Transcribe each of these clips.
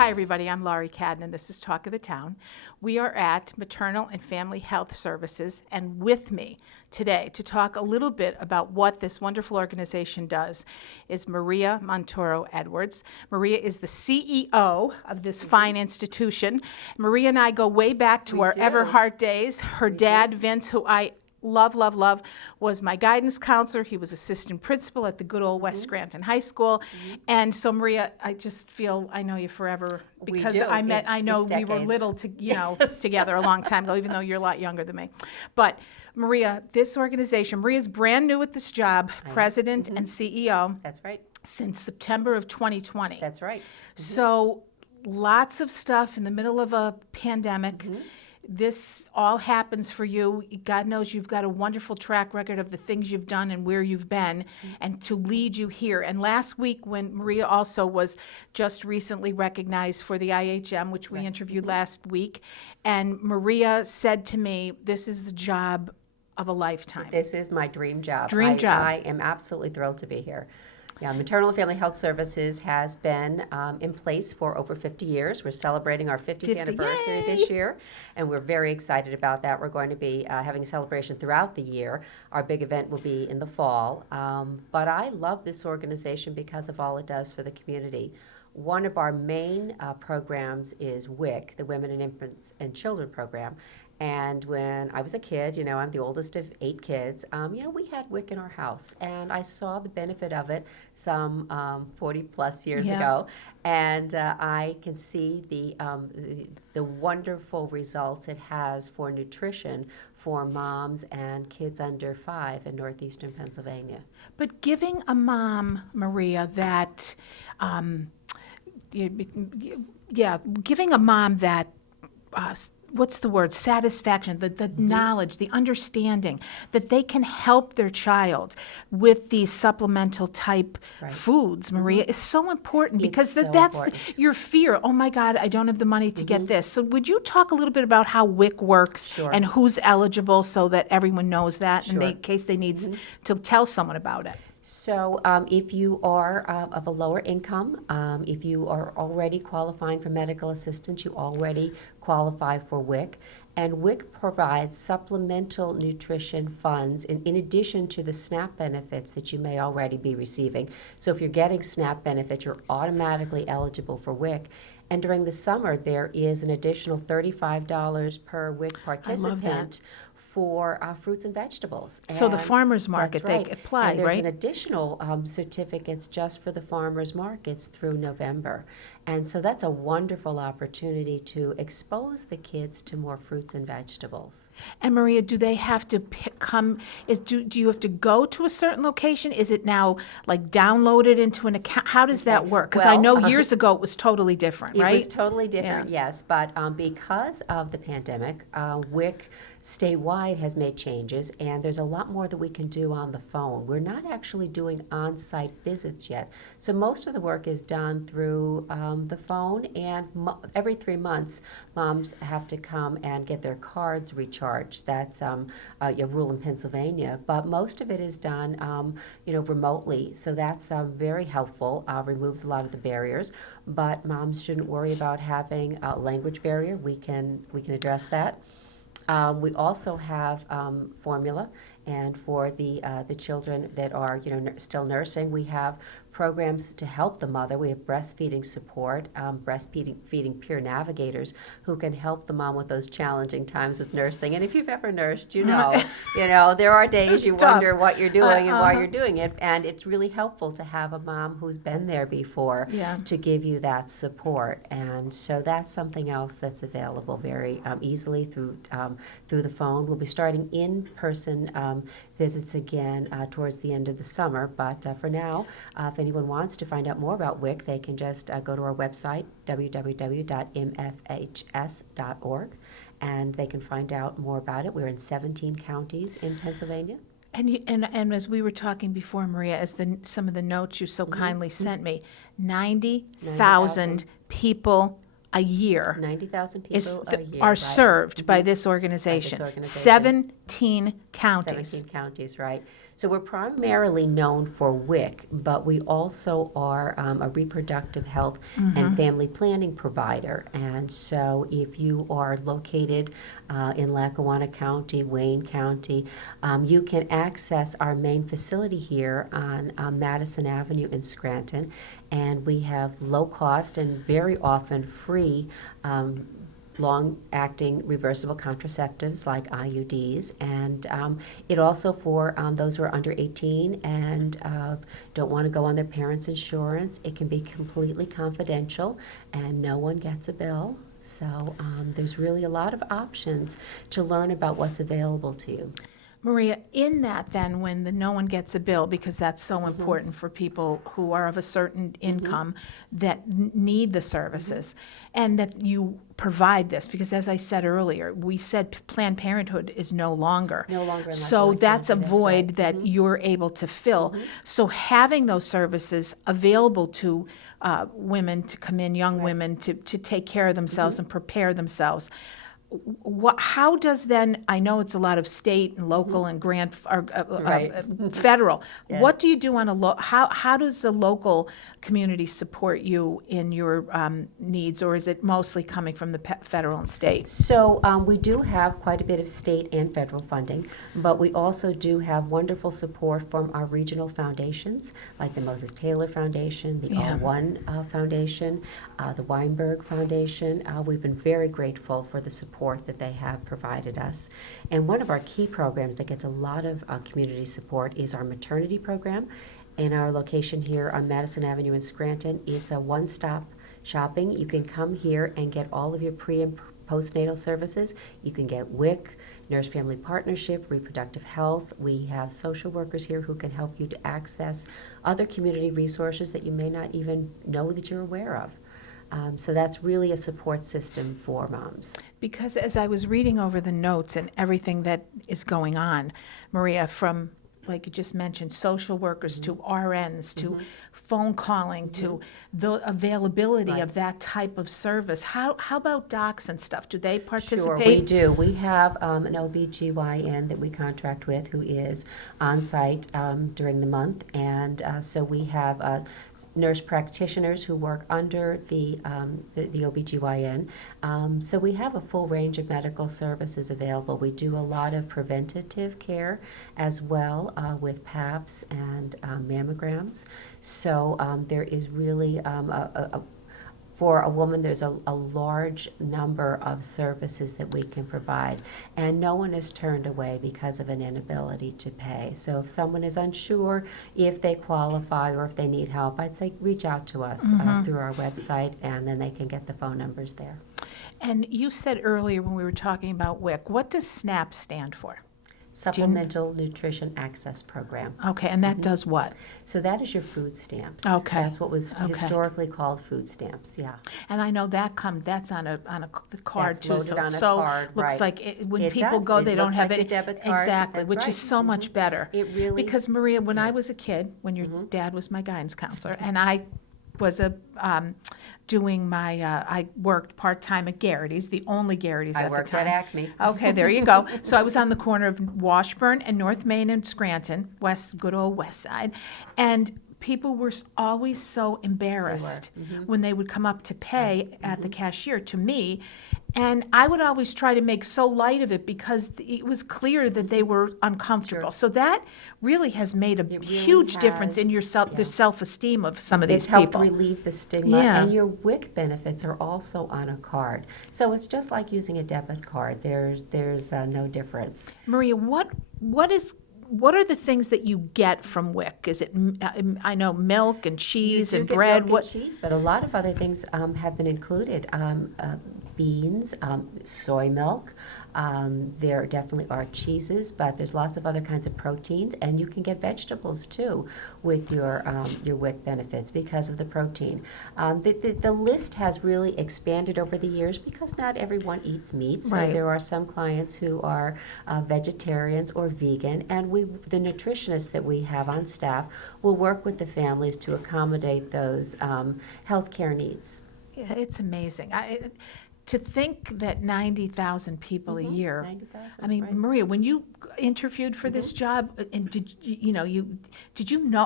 Hi, everybody. I'm Laurie CADDEN, and this is Talk of the Town. We are at Maternal and Family Health Services, and with me today to talk a little bit about what this wonderful organization does is Maria Montoro Edwards. Maria is the CEO of this fine institution. Maria and I go way back to our Everhart days. Her dad, Vince, who I love, was my guidance counselor. He was assistant principal at the good old West Scranton High School. And so, Maria, I just feel I know you forever because we were little together a long time ago, even though you're a lot younger than me. But Maria, this organization, Maria's brand new at this job, president and CEO. That's right. Since September of 2020. That's right. So lots of stuff in the middle of a pandemic. This all happens for you. God knows you've got a wonderful track record of the things you've done and where you've been and to lead you here. And last week when Maria also was just recently recognized for the IHM, which we interviewed last week, and Maria said to me, this is the job of a lifetime. This is my dream job. Job. I am absolutely thrilled to be here. Yeah, Maternal and Family Health Services has been in place for over 50 years. We're celebrating our 50th anniversary this year, and we're very excited about that. We're going to be having a celebration throughout the year. Our big event will be in the fall. But I love this organization because of all it does for the community. One of our main programs is WIC, the Women and Infants and Children program. And when I was a kid, I'm the oldest of 8 kids, we had WIC in our house. And I saw the benefit of it some 40 plus years ago. And I can see the wonderful results it has for nutrition for moms and kids under 5 in northeastern Pennsylvania. But giving a mom, Maria, that, giving a mom that, what's the word, satisfaction, the knowledge, the understanding that they can help their child with these supplemental type foods, Maria, is so important because that's your fear. Oh my God, I don't have the money to get this. So would you talk a little bit about how WIC works and who's eligible so that everyone knows that in case they need to tell someone about it? So if you are of a lower income, if you are already qualifying for medical assistance, you already qualify for WIC. And WIC provides supplemental nutrition funds in addition to the SNAP benefits that you may already be receiving. So if you're getting SNAP benefits, you're automatically eligible for WIC. And during the summer, there is an additional $35 per WIC participant for fruits and vegetables. So the farmers market, they apply, and there's an additional certificates just for the farmers markets through November. And so that's a wonderful opportunity to expose the kids to more fruits and vegetables. And Maria, do they have to do you have to go to a certain location? Is it now like downloaded into an account? How does that work? Because I know years ago it was totally different, right? It was totally different, yes. But because of the pandemic, WIC statewide has made changes, and there's a lot more that we can do on the phone. We're not actually doing on-site visits yet. So most of the work is done through the phone, and every 3 months, moms have to come and get their cards recharged. That's a rule in Pennsylvania. But most of it is done, remotely. So that's very helpful, removes a lot of the barriers. But moms shouldn't worry about having a language barrier. We can address that. We also have formula, and for the children that are still nursing, we have programs to help the mother. We have breastfeeding support, feeding peer navigators who can help the mom with those challenging times with nursing. And if you've ever nursed, there are days you wonder what you're doing and why you're doing it. And it's really helpful to have a mom who's been there before to give you that support. And so that's something else that's available very easily through the phone. We'll be starting in-person visits again towards the end of the summer. But for now, if anyone wants to find out more about WIC, they can just go to our website, www.mfhs.org, and they can find out more about it. We're in 17 counties in Pennsylvania. And as we were talking before, Maria, as some of the notes you so kindly sent me, 90,000 people a year 90,000 people a year are served by this organization. 7 17 counties. 17 counties, right. So we're primarily known for WIC, but we also are a reproductive health and family planning provider. And so if you are located in Lackawanna County, Wayne County, you can access our main facility here on Madison Avenue in Scranton. And we have low cost and very often free long-acting reversible contraceptives like IUDs, and it also for those who are under 18 and don't want to go on their parents' insurance. It can be completely confidential, and no one gets a bill. So there's really a lot of options to learn about what's available to you. Maria, in that then, when no one gets a bill, because that's so important for people who are of a certain income that need the services, and that you provide this, because as I said earlier, we said Planned Parenthood is no longer. No longer in So Lackawanna that's a County, that's void right. that you're able to fill. So having those services available to women to come in, young women to take care of themselves and prepare themselves. How does then, I know it's a lot of state and local and grant, or, Right. federal. Yes. What do you do on a how does the local community support you in your needs, or is it mostly coming from the federal and state? So we do have quite a bit of state and federal funding, but we also do have wonderful support from our regional foundations, like the Moses Taylor Foundation, the R1 Foundation, the Weinberg Foundation. We've been very grateful for the support that they have provided us. And one of our key programs that gets a lot of community support is our maternity program. In our location here on Madison Avenue in Scranton, it's a one-stop shopping. You can come here and get all of your pre- and postnatal services. You can get WIC, Nurse-Family Partnership, reproductive health. We have social workers here who can help you to access other community resources that you may not even know that you're aware of. So that's really a support system for moms. Because as I was reading over the notes and everything that is going on, Maria, from, like you just mentioned, social workers to RNs to phone calling to the availability of that type of service. How about docs and stuff? Do they participate? Sure, we do. We have an OB/GYN that we contract with who is on site during the month, and so we have nurse practitioners who work under the OB/GYN. So we have a full range of medical services available. We do a lot of preventative care as well with PAPs and mammograms. So there is really for a woman, there's a large number of services that we can provide, and no one is turned away because of an inability to pay. So if someone is unsure if they qualify or if they need help, I'd say reach out to us through our website, and then they can get the phone numbers there. And you said earlier when we were talking about WIC, what does SNAP stand for? Supplemental Nutrition Access Program. Okay, and that does what? So that is your food stamps. Okay. That's what was historically called food stamps, yeah. And I know that's on a card That's too. loaded on a so card, looks right. like when It people does. go, It they don't looks have like any your debit card. exactly, That's which right. is so much better. It really Because Maria, when I was is. a kid, when your dad was my guidance counselor, and I was doing my I worked part-time at Garrity's, the only Garrity's at I the worked time. at Acme. Okay, there you go. So I was on the corner of Washburn and North Main and Scranton, good old West Side, and people were always so embarrassed when they would come up to pay at the cashier to me. And I would always try to make so light of it because it was clear that they were uncomfortable. Sure. So that really has made a really huge difference in has, the self-esteem of some of these It's helped people. relieve the stigma, Yeah. and your WIC benefits are also on a card. So it's just like using a debit card. There's no difference. Maria, what are the things that you get from WIC? Is it, I know, milk and cheese You and do get bread? milk and cheese, but a lot of other things have been included. Beans, soy milk. There definitely are cheeses, but there's lots of other kinds of proteins, and you can get vegetables too with your WIC benefits because of the protein. The list has really expanded over the years because not everyone eats meat, so Right. there are some clients who are vegetarians or vegan, and the nutritionists that we have on staff will work with the families to accommodate those healthcare needs. Yeah, it's amazing. To think that 90,000 people a year. 90,000, I mean, right. Maria, when you interviewed for this job, and did you know,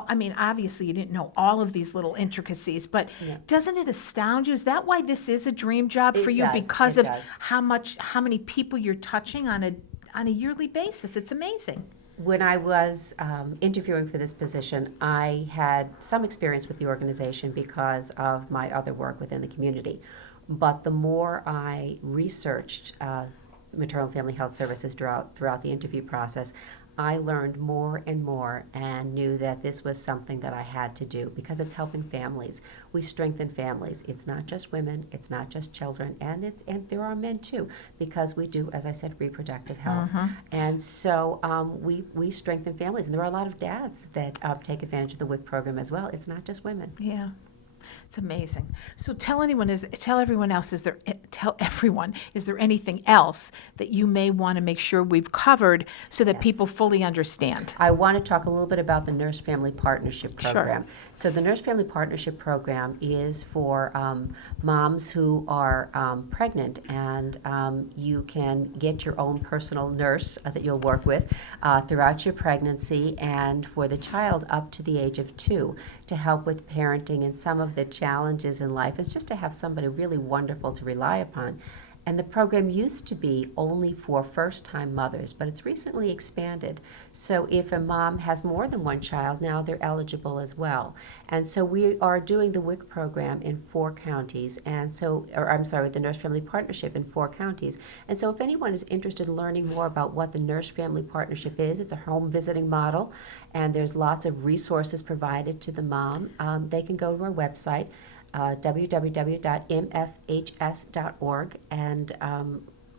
I mean, obviously you didn't know all of these little intricacies, but Yeah. doesn't it astound you? Is that why this is a dream job for It you? does, Because it of does. how many people you're touching on a yearly basis? It's amazing. When I was interviewing for this position, I had some experience with the organization because of my other work within the community. But the more I researched maternal and family health services throughout the interview process, I learned more and more and knew that this was something that I had to do because it's helping families. We strengthen families. It's not just women, it's not just children, and there are men too, because we do, as I said, reproductive health. And so we strengthen families, and there are a lot of dads that take advantage of the WIC program as well. It's not just women. Yeah. It's amazing. So tell everyone, is there anything else that you may want to make sure we've covered so that Yes. people fully understand? I want to talk a little bit about the Nurse Family Partnership Sure. Program. So the Nurse Family Partnership Program is for moms who are pregnant, and you can get your own personal nurse that you'll work with throughout your pregnancy, and for the child up to the age of 2 to help with parenting and some of the challenges in life. It's just to have somebody really wonderful to rely upon. And the program used to be only for first-time mothers, but it's recently expanded. So if a mom has more than one child, now they're eligible as well. And so we are doing the WIC program in 4 counties, the Nurse Family Partnership in 4 counties. And so if anyone is interested in learning more about what the Nurse Family Partnership is, it's a home visiting model, and there's lots of resources provided to the mom. They can go to our website, www.mfhs.org, and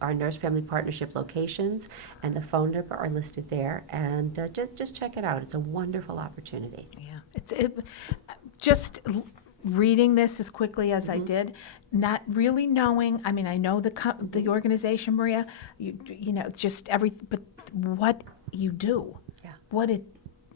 our Nurse Family Partnership locations and the phone number are listed there, and just check it out. It's a wonderful opportunity. Yeah. Just reading this as quickly as I did, not really knowing, I mean, I know the organization, Maria, you know, just but what you do, what it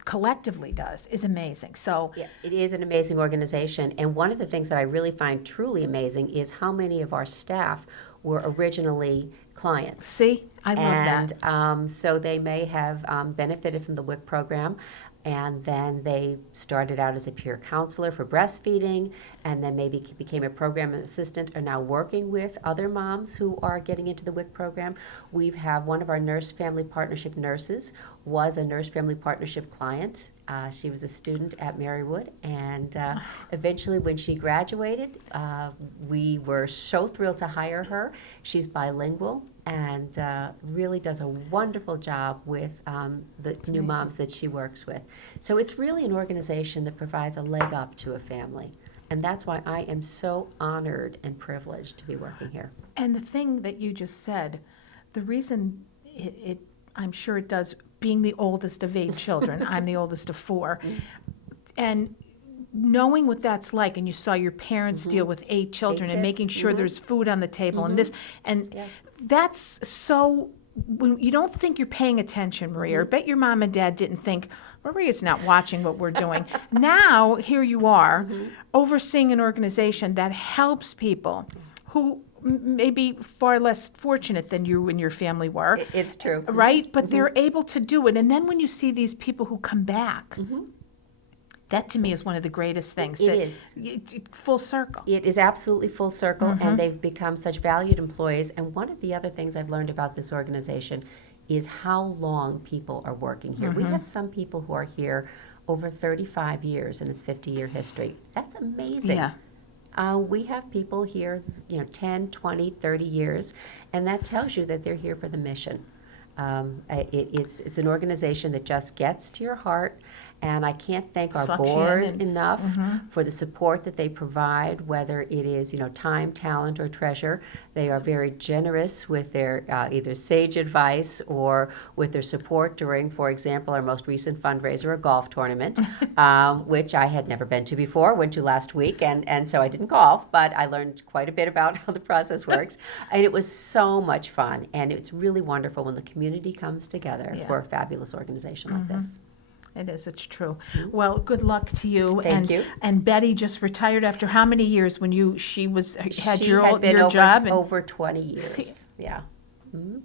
collectively does is amazing. So Yeah, it is an amazing organization, and one of the things that I really find truly amazing is how many of our staff were originally clients. see, I love that. And so they may have benefited from the WIC program, and then they started out as a peer counselor for breastfeeding, and then maybe became a program assistant, are now working with other moms who are getting into the WIC program. We have one of our Nurse Family Partnership nurses was a Nurse Family Partnership client. She was a student at Marywood, and eventually when she graduated, we were so thrilled to hire her. She's bilingual and really does a wonderful job with the new moms that she works with. So it's really an organization that provides a leg up to a family. And that's why I am so honored and privileged to be working here. And the thing that you just said, the reason I'm sure it does, being the oldest of 8 children, I'm the oldest of 4, and knowing what that's like, and you saw your parents deal with 8 children and kids, making sure there's food on the table and this, and Yeah. that's so, when you don't think you're paying attention, Maria, I bet your mom and dad didn't think, Maria's not watching what we're doing. Now, here you are, overseeing an organization that helps people who may be far less fortunate than you and your family were. It's true. Right? But they're able to do it. And then when you see these people who come back, that to me is one of the greatest things. It is. Full circle. It is absolutely full circle, and they've become such valued employees. And one of the other things I've learned about this organization is how long people are working here. We have some people who are here over 35 years in its 50-year history. That's amazing. Yeah. We have people here, 10, 20, 30 years, and that tells you that they're here for the mission. It's an organization that just gets to your heart, and I can't thank our Sucks you board in. enough for the support that they provide, whether it is time, talent, or treasure. They are very generous with their either sage advice or with their support during, for example, our most recent fundraiser, a golf tournament, which I had never been to before, went to last week, and so I didn't golf, but I learned quite a bit about how the process works. And it was so much fun, and it's really wonderful when the community comes together Yeah. for a fabulous organization like this. It is, it's true. Well, good luck to you. Thank you. And Betty just retired after how many years when had She your had been your over, job? And over 20 years. See- Yeah. Mhm.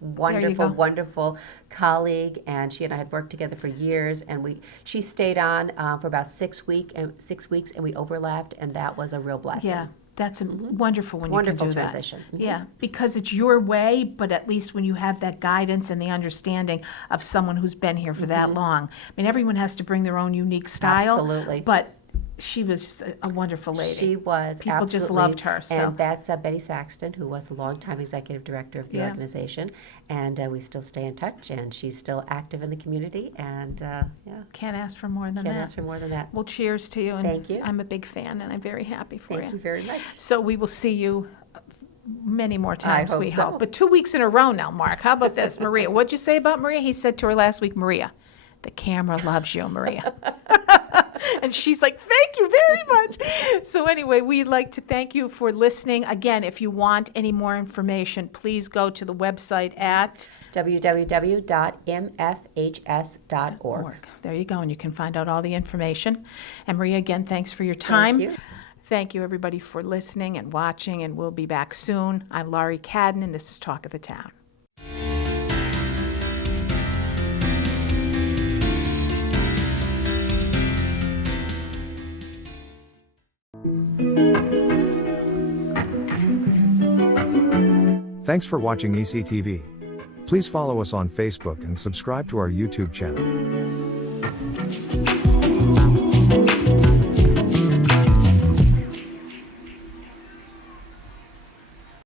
wonderful, go. wonderful colleague, and she and I had worked together for years. And she stayed on for about 6 weeks, and we overlapped, and that was a real blessing. Yeah, that's wonderful when Wonderful you can do transition. that. Mhm. Yeah, because it's your way, but at least when you have that guidance and the understanding of someone who's been here for that long. I mean, everyone has to bring their own unique style. Absolutely. But she was a wonderful lady. She was. People absolutely. just loved her. So. And that's Betty Saxton, who was the longtime executive director of the Yeah. organization. And we still stay in touch, and she's still active in the community. And Can't ask for more than can't that. ask for more than that. Well, cheers to you. And Thank you. I'm a big fan, and I'm very happy for Thank you very much. So we will see you many more times, hope we so. hope. But 2 weeks in a row now, Mark. How about this, Maria? What'd you say about Maria? He said to her last week, Maria, the camera loves you, Maria. And she's like, thank you very much. So anyway, we'd like to thank you for listening. Again, if you want any more information, please go to the website at www.mfhs.org. There you go, and you can find out all the information. And Maria, again, thanks for your time. Thank you. Thank you, everybody, for listening and watching, and we'll be back soon. I'm Laurie CADDEN, and this is Talk of the Town. Thanks for watching ECTV. Please follow us on Facebook and subscribe to our YouTube channel.